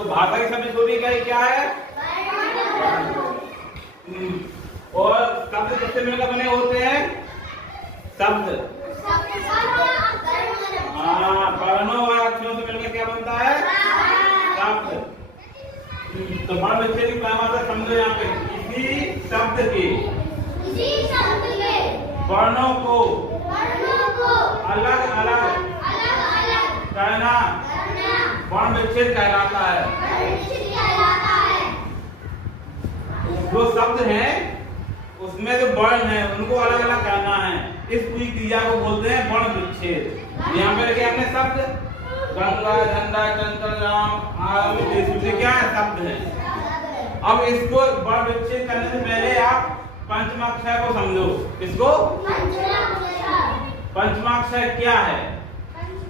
तो भाषा की सबसे छोटी इकाई क्या है? और शब्द किससे मिलकर बने होते हैं? शब्द वर्णों और अक्षरों से मिलकर क्या बनता है? शब्द। तो बड़ बच्चे की परिभाषा समझो यहाँ पे। किसी शब्द के वर्णों को अलग अलग कहना वर्ण विच्छेद कहलाता है। जो शब्द हैं उसमें जो वर्ण है उनको अलग अलग कहना है, इस पूरी क्रिया को बोलते हैं वर्ण विच्छेद। यहाँ पे लिखे हमने शब्द गंगा, झंडा, चंद्र, राम आदि क्या है? शब्द है। अब इसको वर्ण विच्छेद करने से पहले आप पंचमाक्षर को समझो। इसको पंचमाक्षर क्या है?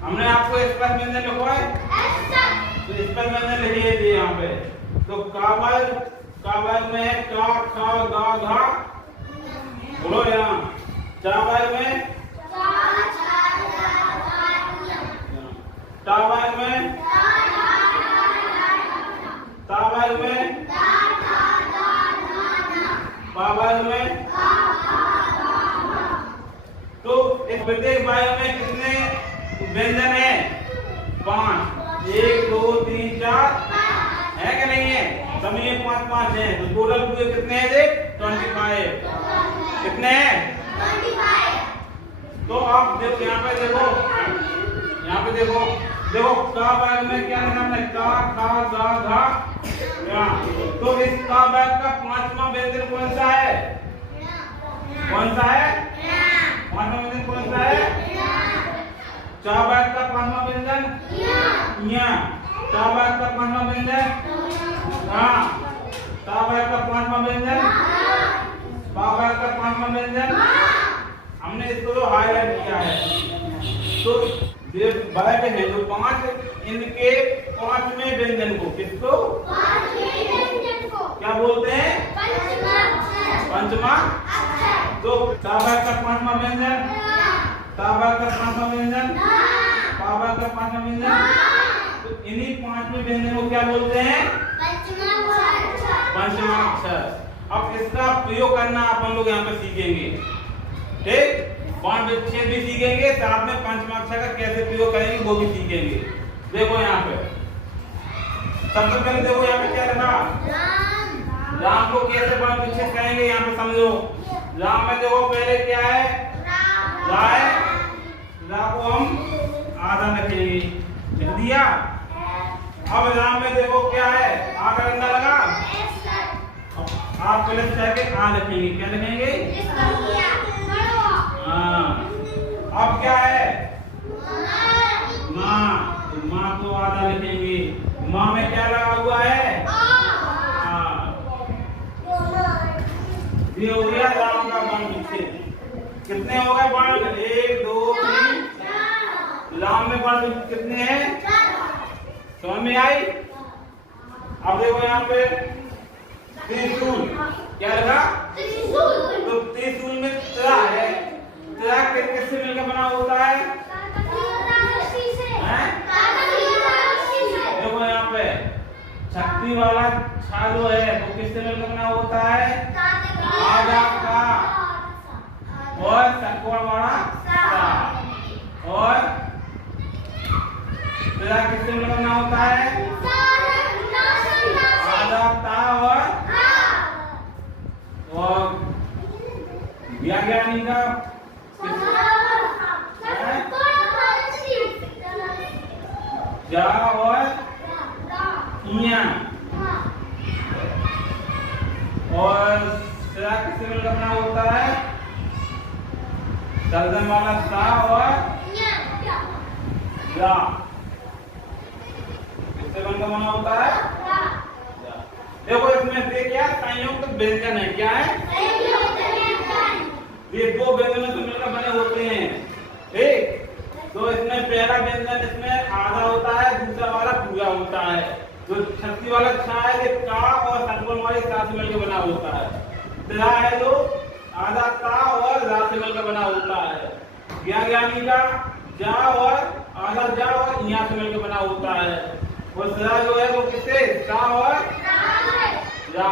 हमने आपको स्पष्ट व्यंजन लिखा है, तो स्पष्ट व्यंजन लिखिए जी यहाँ पे। तो कावल में है का, खा, गा, घा, बोलो यहाँ। चावल में टावल में तावल में पावल में। तो इस प्रत्येक वायु में कितने व्यंजन है? 5। 1 2 3 4 है कि नहीं है? सभी 5 है। तो टोटल पूरे कितने हैं? 25। कितने हैं? 25। तो आप देखो यहाँ पे, यहाँ पे देखो का वर्ग में क्या लिखा हमने? का, खा, गा, घा। तो इस का वर्ग का 5वां व्यंजन कौन सा है? कौन सा है? 5वां व्यंजन कौन सा है? चा वर्ग का 5वां व्यंजन या। चा वर्ग का 5वां व्यंजन ता वर्ग का 5वां व्यंजन पा वर्ग का 5वां व्यंजन। हमने इसको जो हाईलाइट किया है। तो ये वर्ग है जो 5, इनके 5वें व्यंजन को किसको क्या बोलते हैं? पंचमा। तो ता वर्ग का 5वां व्यंजन, ता वर्ग का 5वां व्यंजन, पा वर्ग का 5वां व्यंजन। तो इन्हीं 5वें व्यंजन को क्या बोलते हैं? पंचमाक्षर। अब इसका प्रयोग करना अपन लोग यहाँ पे सीखेंगे। ठीक, वर्ण विच्छेद भी सीखेंगे, साथ में पंचमाक्षर का कैसे प्रयोग करेंगे वो भी सीखेंगे। देखो यहाँ पे सबसे पहले देखो यहाँ पे क्या लिखा? राम को कैसे वर्ण विच्छेद करेंगे यहाँ पे समझो। राम में देखो पहले क्या है? रा है। रा को हम आधा लिखेंगे, लिख दिया। अब राम में देखो क्या है? आ का डंडा लगा, आप पहले के आ लिखेंगे। क्या लिखेंगे? अब क्या है? माँ। तो माँ को आधा लिखेंगे। माँ में क्या लगा हुआ है? ये हो गया राम का वर्ण विच्छेद। कितने हो गए वर्ण? 1 2 3। राम में वर्ण कितने हैं? समझ में आई? अब देखो यहाँ पे त्रिशूल क्या लगा? तो त्रिशूल में त्रा है। त्रा किससे मिलकर बना होता है? देखो यहाँ पे छतरी वाला छालो है वो किससे मिलकर बना होता है? आधा का और षटकोण वाला सा। और त्रा किससे मिलकर बना होता है? आधा ता और व्याज्ञानी का जा और इया। और सरा किससे मिलकर बना होता है? सर्जन वाला सा और या। किससे मिलकर बना होता है? देखो इसमें से क्या संयुक्त व्यंजन है? क्या है? ये 2 व्यंजनों से मिलकर बने होते हैं। ठीक, तो इसमें पहला व्यंजन इसमें आधा होता है, दूसरा वाला पूरा होता है। जो छत्ती वाला छा है ये का और षटकोण वाले सा से मिलकर बना होता है। त्रा है जो आधा का और रा से मिलकर बना होता है। ज्ञानी का जा और आधा जा और यहाँ से मिलकर बना होता है। वो सजा जो है वो किससे सा और जा।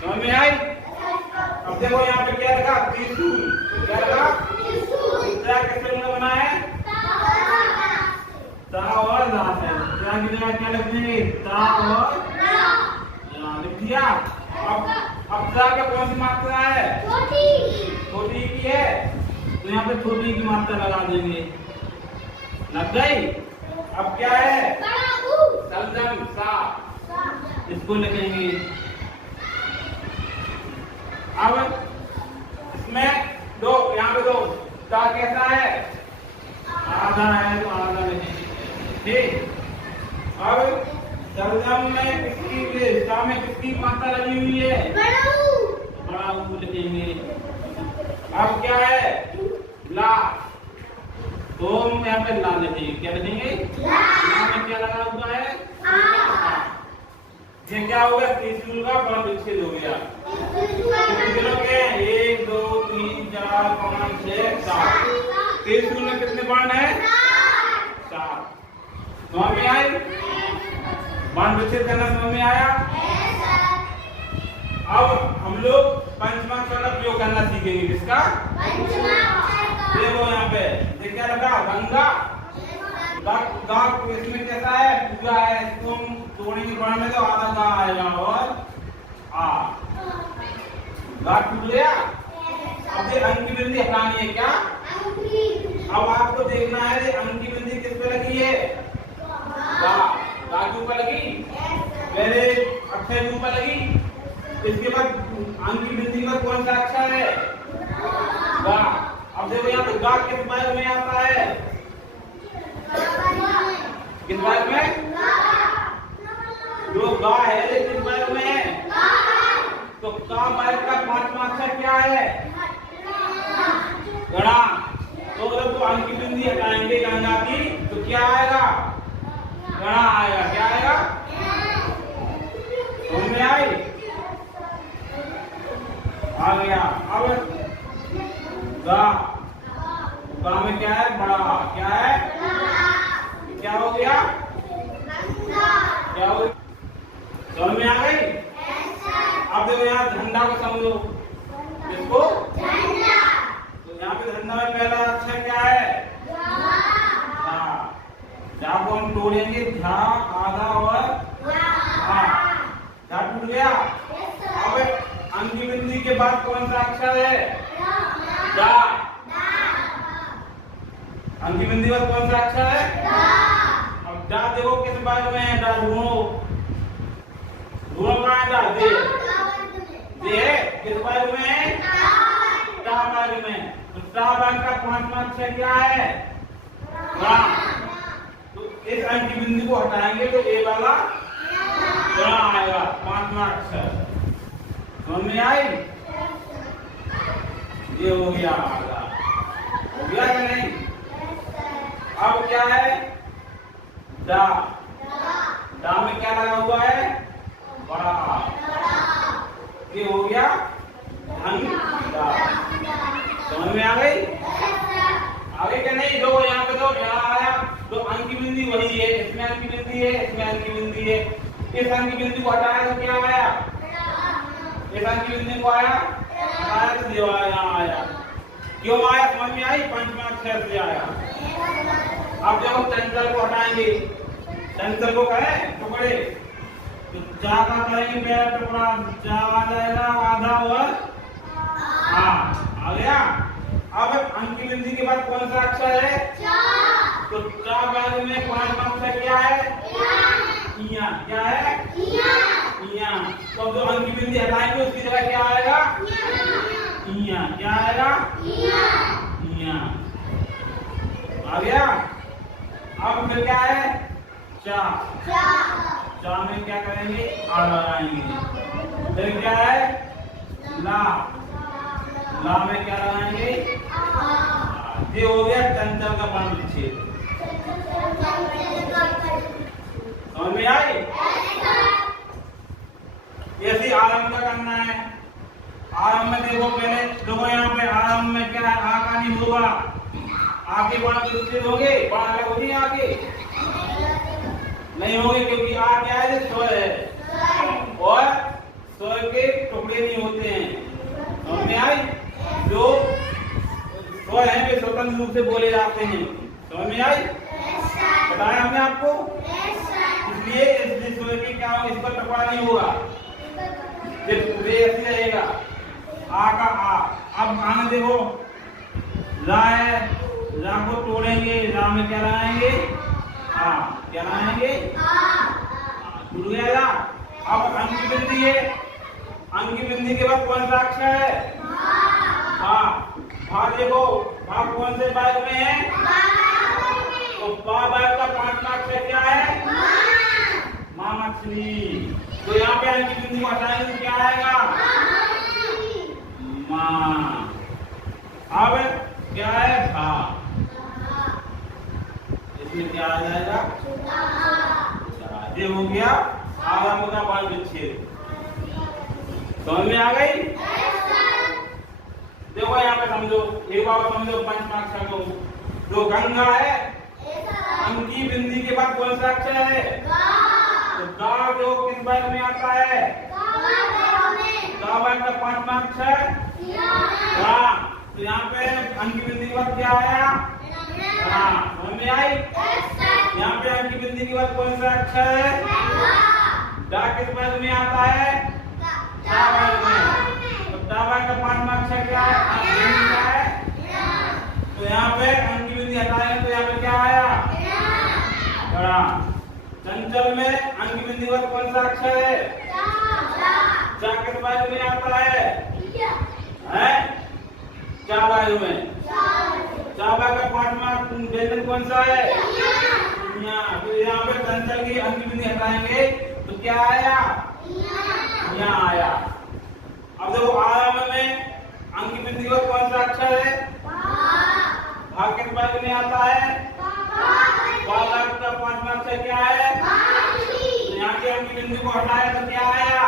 समझ में आई? अब देखो यहाँ पे क्या लगा त्रिशूल। क्या लगा त्रिशूल। किससे बना है ता और ला से। यहाँ की जगह क्या लिख देंगे ता और ला लिख दिया। अब ता का कौन सी मात्रा है छोटी की है तो यहाँ पे छोटी की मात्रा लगा देंगे। लग गई। अब क्या है सलजम सा इसको लिखेंगे। अब इसमें दो यहाँ पे दो सा कैसा है आधा है तो आधा लिखेंगे। ठीक। अब सलजम में किसकी सा में किसकी मात्रा लगी हुई है बड़ा ऊ लिखेंगे। अब क्या है ला तो हम यहाँ पे ला लिखेंगे। क्या लिखेंगे ला में क्या लगा हुआ है ये क्या हो गया त्रिशूल का बड़ा विच्छेद हो गया। कितने लोग हैं 1 2 3 4 5 6 7। त्रिशूल में कितने बाण है 7। समझ में आई? बाण विच्छेद करना समझ में आया? अब हम लोग पंचमाक्षर का प्रयोग करना सीखेंगे। किसका देखो यहाँ पे ये क्या लगा गंगा गा इसमें कैसा है पूरा है। तुम तोड़ेंगे बाण में तो आधा गा आएगा और आ गा टूट गया। अब ये अंक की बिंदी हटानी है क्या अब आपको देखना है ये अंक की बिंदी किस पे लगी है गा गा के ऊपर लगी पहले अक्षर के ऊपर लगी। इसके बाद अंक की बिंदी पर कौन सा अक्षर है गा। अब देखो यहाँ पे गा किस बार में आता है किस बार में जो गा है ये किस बार में है तो का बार का पांचवा अक्षर क्या है गणा। तो जब वो अंक की बिंदी हटाएंगे गंगा की तो क्या आएगा गणा आएगा। क्या आएगा समझ में आई? आ गया। अब गा में क्या है बड़ा क्या है क्या हो गया क्या हो समझ में आ गई? अब देखो यहाँ झंडा को समझो इसको तो यहाँ पे झंडा में पहला अक्षर क्या है झा को हम तोड़ेंगे झा आधा और झा टूट गया। अब अंक की बिंदी के बाद कौन सा अक्षर है जा। अंक की बिंदी पर कौन सा अक्षर है अब जा देखो किस बार में है डा ढूंढो कहाँ है डा दे किस बार में है टा बार में। तो टा बार का पांचवा अक्षर क्या है तो इस अंक की बिंदी को हटाएंगे तो ए वाला आएगा पांचवा अक्षर। समझ में आई? ये हो गया कि नहीं? अब क्या है दा दा में क्या लगा हुआ है बड़ा। ये हो गया धंधा। समझ में आ गई? आगे क्या नहीं दो यहाँ पे दो यहाँ आया तो अंक की बिंदी वही है। इसमें अंक की बिंदी है इसमें अंक की बिंदी है। इस अंक की बिंदी को हटाया तो क्या आया इस अंक की बिंदी को आया तो दिवाला यहाँ आया। क्यों आया समझ में आई? पंचमा अक्षर से आया। अब जब हम चंचल को हटाएंगे चंचल को करें टुकड़े तो चा का करेंगे पहला टुकड़ा चा आ जाएगा आधा और आ गया। अब अंक की बिंदी के बाद कौन सा अक्षर है तो चा बाद में पांचवा अक्षर क्या है इया। क्या है इया। तो जो अंक की बिंदी हटाएंगे उसकी जगह क्या आएगा इया। क्या आएगा इया। आ गया। अब फिर क्या है चा चा में क्या करेंगे आ लगाएंगे। फिर क्या है ला ला में क्या लगाएंगे ये हो गया चंचल का बाण विच्छेद। समझ में आई? ऐसे आरंभ का करना है। आरंभ में देखो पहले देखो यहाँ पे आरंभ में क्या है आ का नहीं होगा आगे बाण विच्छेद हो गए बाण अलग हो गई आगे नहीं होंगे, क्योंकि आ क्या है, स्वर है और स्वर के टुकड़े नहीं होते हैं। समझ में आई? जो स्वर हैं वे स्वतंत्र रूप से बोले जाते हैं। समझ में आई? बताया हमने आपको। इसलिए इस स्वर के क्या होगा, इस पर टकरा नहीं होगा, वे ऐसे रहेगा। आ का आ। अब आने देखो, ला है, ला को तोड़ेंगे, ला में क्या लगाएंगे, आ। क्या लगाएंगे, टूट गया ला। अब अंक की बिंदी है, अंक की बिंदी के बाद कौन सा अक्षर है, भा। भा देखो, भा कौन से वर्ग में है, तो बा वर्ग का 5वां अक्षर क्या है, माँ मछली। तो यहाँ पे अंक की बिंदी को हटाएंगे तो क्या आएगा, माँ। अब क्या है, भा। इसमें क्या आ जाएगा, ये हो गया आगम का बाल विच्छेद। समझ में आ गई? देखो यहाँ पे समझो, एक बार समझो पंचमा अक्षर को। जो गंगा है, अंक की बिंदी के बाद कौन सा अक्षर है, तो गा जो किस वर्ग में आता है, गा वर्ग का 5वां अक्षर गा। तो यहाँ पे अंक की बिंदी के बाद क्या आया, हाँ। समझ में आई? यहाँ पे अंक की बिंदी के बाद कौन सा अक्षर है, डा किस वर्ग में आता है, डा वर्ग में। तो डा वर्ग का 5वां अक्षर क्या है, तो यहाँ पे अंक की बिंदी हटाएंगे तो यहाँ पे क्या आया, बड़ा। चंचल में अंक की बिंदी के बाद कौन सा अक्षर है, चा किस वर्ग में आता है, चा वर्ग में। चा वर्ग का 5वां व्यंजन कौन सा है, यहाँ। तो यहाँ पे चंचल की अंक की बिंदी हटाएंगे तो क्या आया, यहाँ आया। अब देखो आयाम में अंक की बिंदी पर कौन सा अक्षर है, भा किस वर्ग में आता है, भा वर्ग का 5वां अक्षर क्या है, तो यहाँ के अंक की बिंदी को हटाया तो क्या आया,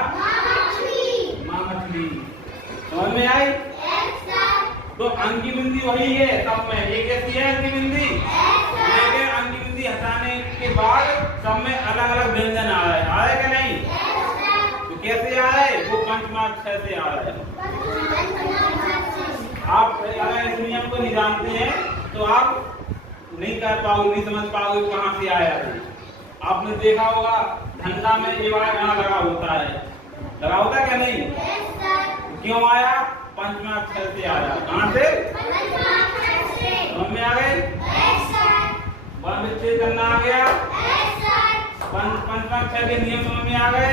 माँ मछली। समझ में आई? तो अंक की बिंदी वही है सब में, ये कैसी है अंक की बिंदी, लेकिन अंक की बिंदी हटाने के बाद सब में अलग अलग व्यंजन आ रहे हैं। आ रहे क्या नहीं, तो कैसे आ रहे, वो पंचमा अक्षर से आ रहे हैं। आप अगर इस नियम को नहीं जानते हैं तो आप नहीं कर पाओगे, नहीं समझ पाओगे कहाँ से आया है। आपने देखा होगा ठंडा में ये वाला यहाँ लगा होता है, लगा होता है क्या नहीं, क्यों आया, पंचमा अक्षर से आया। कहाँ से, समझ में आ गई, वर्ण विच्छेद करना आ गया, पंचमा अक्षर के नियम समझ में आ गए।